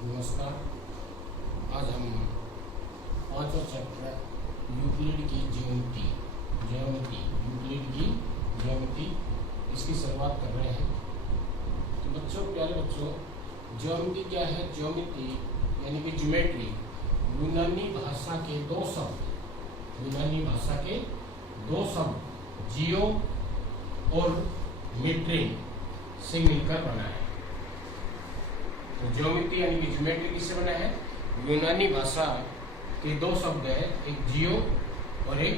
नमस्कार। आज हम पांचवा चैप्टर यूक्लिड की ज्योमेट्री इसकी शुरुआत कर रहे हैं। तो बच्चों, प्यारे बच्चों, ज्योमेट्री क्या है? ज्योमेट्री यानी कि ज्योमेट्री यूनानी भाषा के दो शब्द जियो और मीट्रिन से मिलकर बना है। तो ज्योमेट्री यानी कि ज्योमेट्री किससे बना है? यूनानी भाषा के दो शब्द है, एक जियो और एक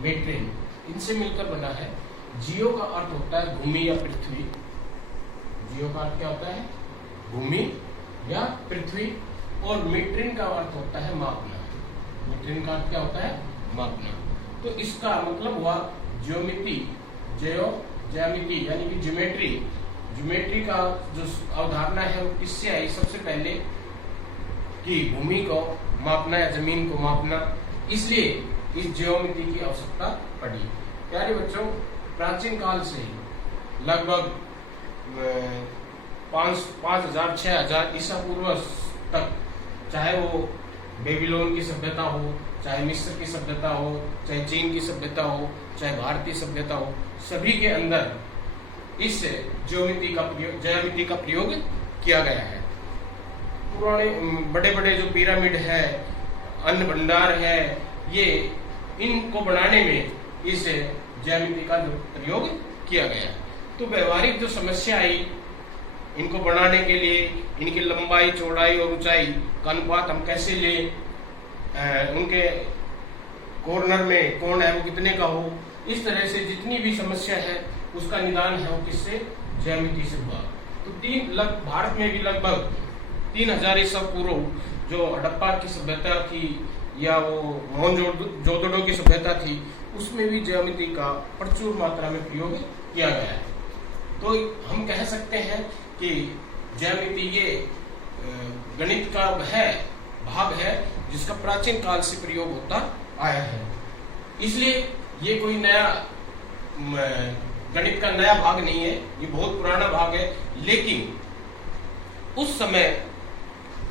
मीट्रिन, इनसे मिलकर बना है। जियो का अर्थ होता है भूमि या पृथ्वी। जियो का अर्थ क्या होता है? भूमि या पृथ्वी। और मीट्रिन का अर्थ होता है मापना। मीट्रिन का अर्थ क्या होता है? मापना। तो इसका मतलब हुआ ज्योमेट्री यानी कि ज्योमेट्री का जो अवधारणा है वो किससे आई? सबसे पहले कि भूमि को मापना या जमीन को मापना, इसलिए इस ज्योमेट्री की आवश्यकता पड़ी। प्यारे बच्चों, प्राचीन काल से लगभग 5000-6000 ईसा पूर्व तक, चाहे वो बेबीलोन की सभ्यता हो, चाहे मिस्र की सभ्यता हो, चाहे चीन की सभ्यता हो, चाहे भारतीय सभ्यता हो, सभी के अंदर इस ज्योमेट्री का प्रयोग किया गया है। पुराने बड़े बड़े जो पिरामिड है, अन्न भंडार है, ये इनको बनाने में इस ज्योमेट्री का जो प्रयोग किया गया है। तो व्यवहारिक जो समस्या आई इनको बनाने के लिए, इनकी लंबाई, चौड़ाई और ऊंचाई का अनुपात हम कैसे लें, उनके कॉर्नर में कौन है वो कितने का हो, इस तरह से जितनी भी समस्या है उसका निदान है वो किससे? ज्योमेट्री से हुआ। तो भारत में भी लगभग 3000 ईसा पूर्व जो हड़प्पा की सभ्यता थी या वो मोहनजोदड़ो की सभ्यता थी, उसमें भी ज्योमेट्री का प्रचुर मात्रा में प्रयोग किया गया है। तो हम कह सकते हैं कि ज्योमेट्री ये गणित का भाग है जिसका प्राचीन काल से प्रयोग होता आया है। इसलिए ये कोई नया गणित का नया भाग नहीं है, ये बहुत पुराना भाग है। लेकिन उस समय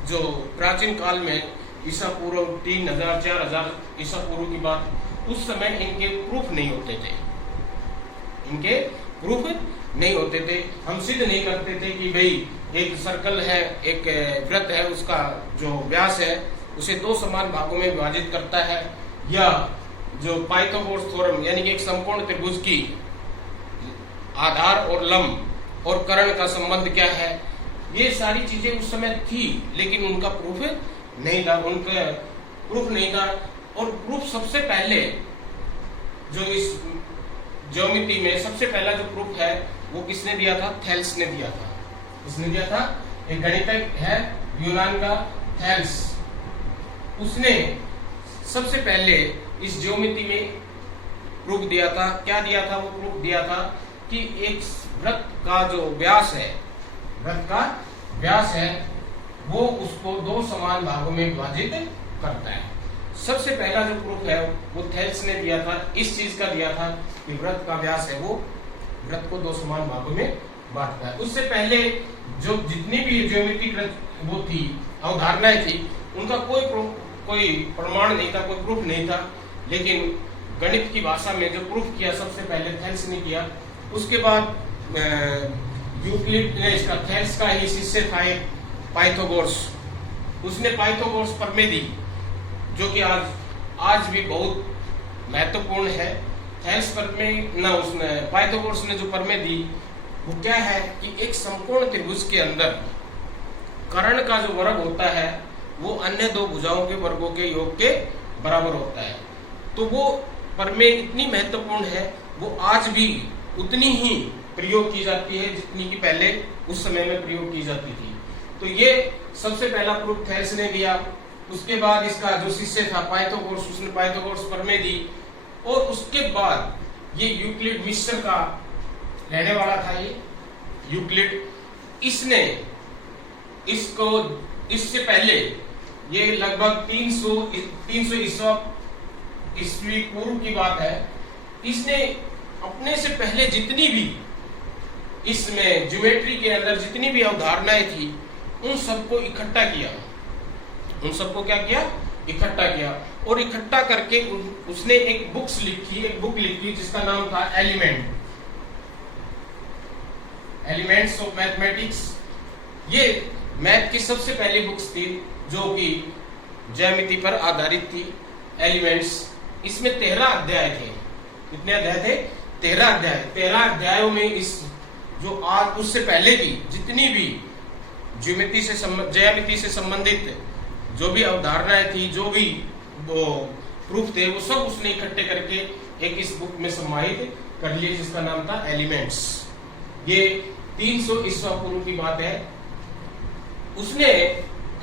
जो प्राचीन काल में ईसा पूर्व 3000-4000 ईसा पूर्व की बात, उस समय इनके प्रूफ नहीं होते थे। हम सिद्ध नहीं करते थे कि भाई एक सर्कल है, एक वृत्त है, उसका जो व्यास है उसे दो समान भागों में विभाजित करता है, या जो पाइथागोरस थ्योरम यानी कि एक समकोण त्रिभुज की आधार और लंब और कर्ण का संबंध क्या है, ये सारी चीजें उस समय थी, लेकिन उनका प्रूफ नहीं था। और प्रूफ सबसे पहले जो इस ज्योमेट्री में सबसे पहला जो प्रूफ है वो किसने दिया था? थेल्स ने दिया था। किसने दिया था? एक गणितज्ञ है यूनान का, थेल्स। उसने सबसे पहले इस ज्योमेट्री में प्रूफ दिया था। क्या दिया था? वो प्रूफ दिया था कि एक वृत्त का जो व्यास है वो उसको दो समान भागों में विभाजित करता है। सबसे पहला जो प्रूफ है वो थेल्स ने दिया था। इस चीज का दिया था कि वृत्त का व्यास है वो वृत्त को दो समान भागों में बांटता है। उससे पहले जो जितनी भी ज्योमेट्रिक वो थी, अवधारणाएं थी, उनका कोई प्रमाण नहीं था, कोई प्रूफ नहीं था। लेकिन गणित की भाषा में जो प्रूफ किया सबसे पहले थेल्स ने किया। उसके बाद यूक्लिड ने इसका, थेल्स का ही शिष्य था एक पाइथागोरस। उसने पाइथागोरस प्रमेय दी, जो कि आज भी बहुत महत्वपूर्ण है। थेल्स प्रमेय पाइथागोरस ने जो प्रमेय दी वो क्या है कि एक समकोण त्रिभुज के अंदर कर्ण का जो वर्ग होता है वो अन्य दो भुजाओं के वर्गों के योग के बराबर होता है। तो वो प्रमेय इतनी महत्वपूर्ण है, वो आज भी उतनी ही प्रयोग की जाती है जितनी की पहले उस समय में प्रयोग की जाती थी। तो ये सबसे पहला प्रूफ थेल्स ने दिया। उसके बाद इसका जो शिष्य था पाइथागोरस, उसने पाइथागोरस प्रमेय दी। और उसके बाद ये यूक्लिड, मिस्र का रहने वाला था ये यूक्लिड, इसने इससे पहले, ये लगभग 300 ईस्वी पूर्व की बात है, इसने अपने से पहले जितनी भी इसमें ज्योमेट्री के अंदर जितनी भी अवधारणाएं थी उन सबको इकट्ठा किया, उन सबको क्या किया, इकट्ठा किया, और इकट्ठा करके उसने एक बुक लिखी जिसका नाम था एलिमेंट्स ऑफ मैथमेटिक्स। ये मैथ की सबसे पहली बुक्स थी जो कि ज्यामिति पर आधारित थी, एलिमेंट्स। इसमें 13 अध्याय थे। कितने अध्याय थे? 13 अध्याय। 13 अध्यायों में इस जो आज उससे पहले की जितनी भी ज्यामिति से संबंधित जो भी अवधारणाएं थी, जो भी वो प्रूफ थे, वो सब उसने इकट्ठे करके एक इस बुक में समाहित कर लिए जिसका नाम था एलिमेंट्स। ये 300 ईस्वी पूर्व की बात है। उसने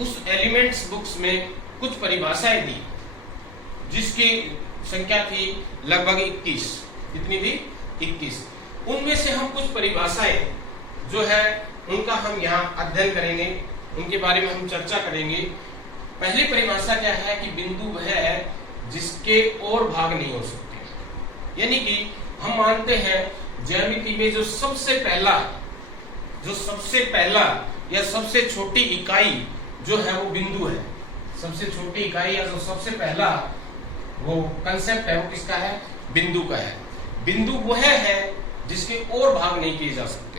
उस एलिमेंट्स बुक्स में कुछ परिभाषाएं दी जिसकी संख्या थी लगभग 21। कितनी थी? 21। उनमें से हम कुछ परिभाषाएं जो है उनका हम यहाँ अध्ययन करेंगे, उनके बारे में हम चर्चा करेंगे। पहली परिभाषा क्या है कि बिंदु वह है जिसके और भाग नहीं हो सकते। यानी कि हम मानते हैं ज्यामिति में जो सबसे पहला या सबसे छोटी इकाई जो है वो बिंदु है। सबसे छोटी इकाई या जो सबसे पहला वो कंसेप्ट है वो किसका है? बिंदु का है। बिंदु वह है जिसके और भाग नहीं किए जा सकते।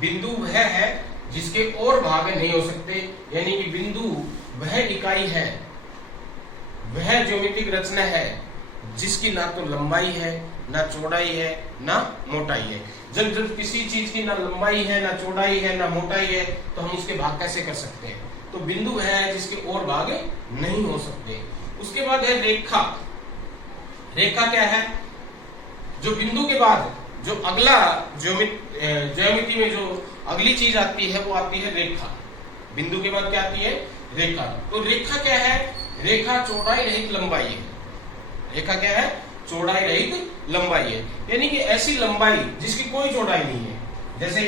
बिंदु वह है जिसके और भाग नहीं हो सकते। यानी कि बिंदु वह इकाई है, वह ज्योमेट्रिक रचना है जिसकी ना तो लंबाई है, ना चौड़ाई है, ना मोटाई है। जब किसी चीज की ना लंबाई है, ना चौड़ाई है, ना मोटाई है, तो हम उसके भाग कैसे कर सकते हैं? तो बिंदु है जिसके और भाग नहीं हो सकते। उसके बाद है रेखा। रेखा क्या है? जो बिंदु के बाद जो अगला ज्यामिति में जो अगली चीज आती है वो आती है रेखा। बिंदु के बाद क्या आती है? रेखा। तो रेखा क्या है? रेखा चौड़ाई रहित लंबाई है। रेखा क्या है? चौड़ाई रहित लंबाई है। यानी कि ऐसी लंबाई जिसकी कोई चौड़ाई नहीं है। जैसे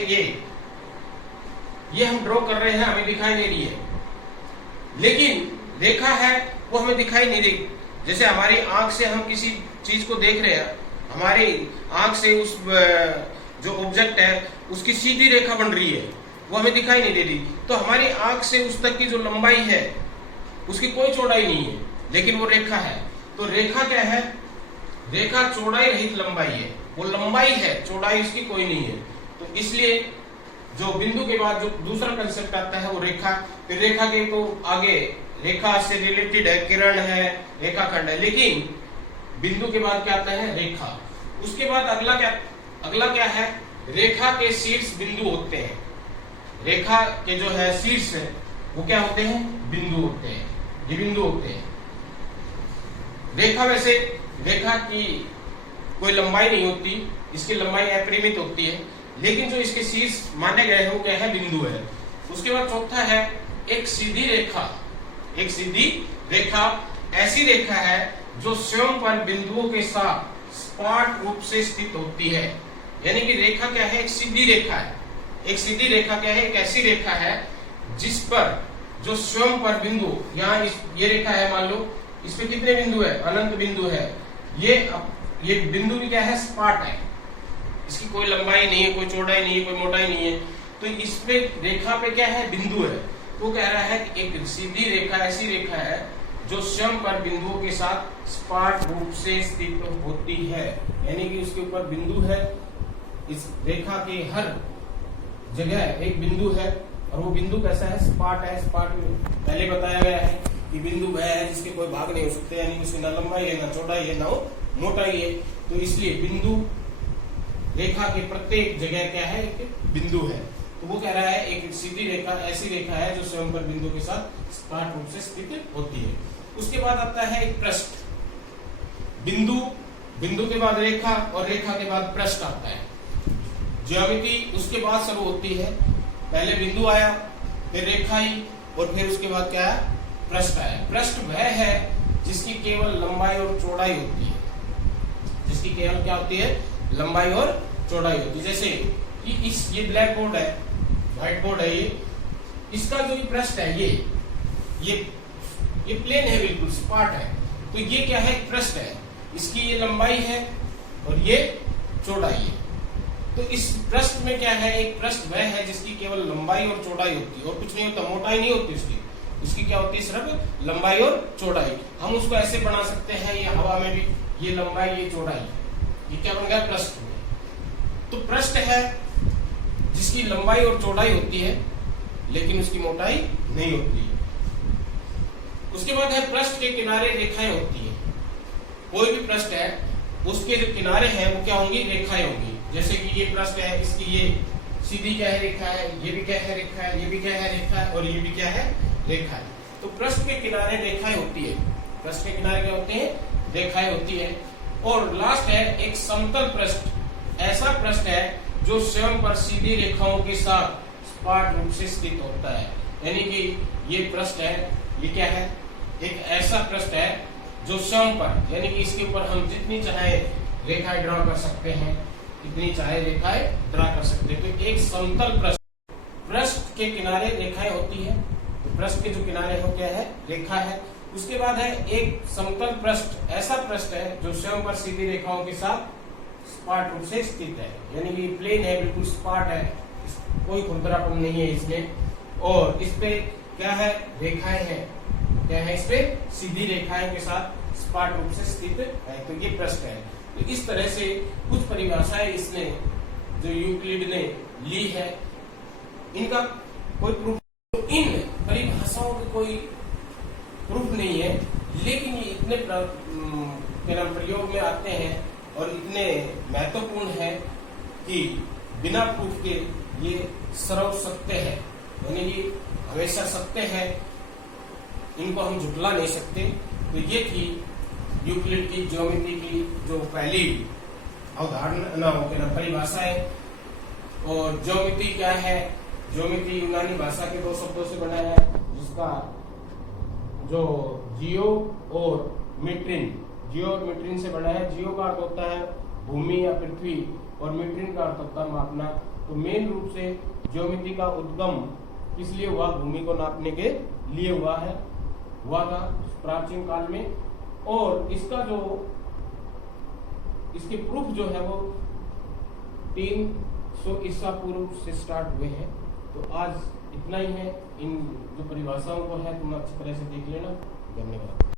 ये हम ड्रॉ कर रहे हैं, हमें दिखाई दे रही है, लेकिन रेखा है वो हमें दिखाई नहीं रही। जैसे हमारी आंख से हम किसी चीज को देख रहे हैं, हमारी आंख से उस जो ऑब्जेक्ट है उसकी सीधी रेखा बन रही है, वो हमें दिखाई नहीं दे रही। तो हमारी आंख से उस तक की जो लंबाई है उसकी कोई चौड़ाई नहीं है, लेकिन वो रेखा है। तो रेखा क्या है? रेखा चौड़ाई रहित लंबाई है। वो लंबाई है, चौड़ाई उसकी कोई नहीं है। तो इसलिए जो बिंदु के बाद जो दूसरा कंसेप्ट आता है वो रेखा। फिर रेखा के तो आगे रेखा से रिलेटेड है, किरण है, रेखाखंड है, लेकिन बिंदु के बाद क्या आता है? रेखा। उसके बाद अगला क्या है? रेखा के शीर्ष बिंदु होते हैं। रेखा के जो है शीर्ष है वो क्या होते हैं? बिंदु होते हैं। ये बिंदु होते हैं। रेखा की कोई लंबाई नहीं होती, इसकी लंबाई अपरिमित होती है, लेकिन जो इसके शीर्ष माने गए हैं वो क्या है? बिंदु है। उसके बाद चौथा है एक सीधी रेखा। एक सीधी रेखा ऐसी रेखा है जो स्वयं पर बिंदुओं के साथ सपाट रूप से स्थित होती है। यानी कि रेखा क्या है? एक सीधी रेखा है। एक सीधी रेखा क्या है? एक ऐसी रेखा है जिस पर जो स्वयं पर बिंदु, यहाँ ये रेखा है, मान लो इस पे कितने बिंदु है? अनंत बिंदु है। ये बिंदु भी क्या है? सपाट है, इसकी कोई लंबाई नहीं है, कोई चौड़ाई नहीं है, कोई मोटाई नहीं है। तो इस पे रेखा पे क्या है? बिंदु है। वो कह रहा है कि एक सीधी रेखा ऐसी रेखा है जो स्वयं पर बिंदुओं के साथ सपाट रूप से स्थित होती है। यानी कि उसके ऊपर बिंदु है। इस रेखा के हर जगह एक बिंदु है, और वो बिंदु कैसा है? सपाट है। सपाट में पहले बताया गया है कि बिंदु वह है जिसके कोई भाग नहीं हो सकते, यानी उसकी ना लंबाई है, ना चौड़ाई है, ना मोटाई है। तो इसलिए बिंदु रेखा के प्रत्येक जगह क्या है? एक बिंदु है। तो वो कह रहा है एक सीधी रेखा ऐसी रेखा है जो स्वयं पर बिंदु के साथ सपाट रूप से स्थित होती है। उसके बाद आता है एक पृष्ठ। बिंदु के बाद रेखा, और रेखा के बाद पृष्ठ आता है। ज्यामिति उसके बाद शुरू होती है। पहले बिंदु आया, फिर रेखा आई, और फिर उसके बाद क्या है? पृष्ठ आया। पृष्ठ वह है जिसकी केवल लंबाई और चौड़ाई होती है। जिसकी केवल क्या होती है? लंबाई और चौड़ाई होती है। जैसे ये ब्लैक बोर्ड है, व्हाइट बोर्ड है, इसका जो पृष्ठ है ये प्लेन है, बिल्कुल सपाट है। तो ये क्या है? पृष्ठ है। इसकी ये लंबाई है और ये चौड़ाई है। तो इस पृष्ठ में क्या है, एक पृष्ठ वह है जिसकी केवल लंबाई और चौड़ाई होती है और कुछ नहीं होता, मोटाई नहीं होती इसकी क्या होती है, सिर्फ लंबाई और चौड़ाई। हम उसको ऐसे बना सकते हैं, ये हवा में भी ये लंबाई ये चौड़ाई, ये क्या बन गया पृष्ठ में। तो पृष्ठ है जिसकी लंबाई और चौड़ाई होती है लेकिन उसकी मोटाई नहीं होती। उसके बाद है पृष्ठ के किनारे रेखाएं होती है। कोई भी पृष्ठ है उसके जो किनारे हैं वो क्या होंगी, रेखाएं होंगी। जैसे कि ये पृष्ठ है, इसकी ये सीधी क्या है, रेखा है, ये भी क्या है, रेखा है, ये भी क्या है, रेखा है, और ये भी क्या है, रेखा है। तो पृष्ठ के किनारे रेखाएं होती है, पृष्ठ के किनारे क्या होते हैं, रेखाएं होती है। और लास्ट है एक समतल पृष्ठ। ऐसा पृष्ठ है जो स्वयं पर सीधी रेखाओं के साथ सपाट रूप से स्थित होता है। यानी कि ये पृष्ठ है, ये क्या है, एक ऐसा पृष्ठ है जो स्वयं पर, यानी कि इसके ऊपर हम जितनी चाहे रेखाएं ड्रा कर सकते हैं, इतनी चाहे रेखाएं ड्रा कर सकते हैं। तो एक समतल पृष्ठ के किनारे रेखाएं होती है। तो पृष्ठ के जो किनारे हो क्या है, रेखा है। उसके बाद है एक समतल पृष्ठ। ऐसा पृष्ठ है जो स्वयं पर सीधी रेखाओं के साथ सपाट रूप से स्थित है, यानी कि प्लेन है, बिल्कुल सपाट है, कोई खुरदरापन नहीं है इसमें। और इस पे क्या है, रेखाएं हैं, क्या है, इस पे सीधी रेखाएं के साथ सपाट रूप से स्थित है। तो ये पृष्ठ है। तो इस तरह से कुछ परिभाषाएं इसने जो यूक्लिड ने ली है, इनका कोई प्रूफ, तो इन परिभाषाओं का कोई प्रूफ नहीं है, लेकिन ये इतने प्रयोग में आते हैं और इतने महत्वपूर्ण है कि बिना प्रूफ के ये सर्व सत्य है, यानी कि हमेशा सत्य है, इनको हम झुटला नहीं सकते। तो ये थी यूक्लिड की ज्योमेट्री की जो पहली अवधारणा हो क्या परिभाषा है। और ज्योमेट्री क्या है, ज्योमेट्री यूनानी भाषा के दो शब्दों से बना है, जिसका जो जियो और मीट्रिन, जियो और मीट्रिन से बना है। जियो का अर्थ होता है भूमि या पृथ्वी और मीट्रिन का अर्थ होता है मापना। तो मेन रूप से ज्योमेट्री का उद्गम किस लिए हुआ, भूमि को नापने के लिए हुआ था प्राचीन काल में। और इसका जो इसके प्रूफ जो है वो 300 ईसा पूर्व से स्टार्ट हुए हैं। तो आज इतना ही है। इन जो परिभाषाओं को है तुम अच्छी तरह से देख लेना। धन्यवाद।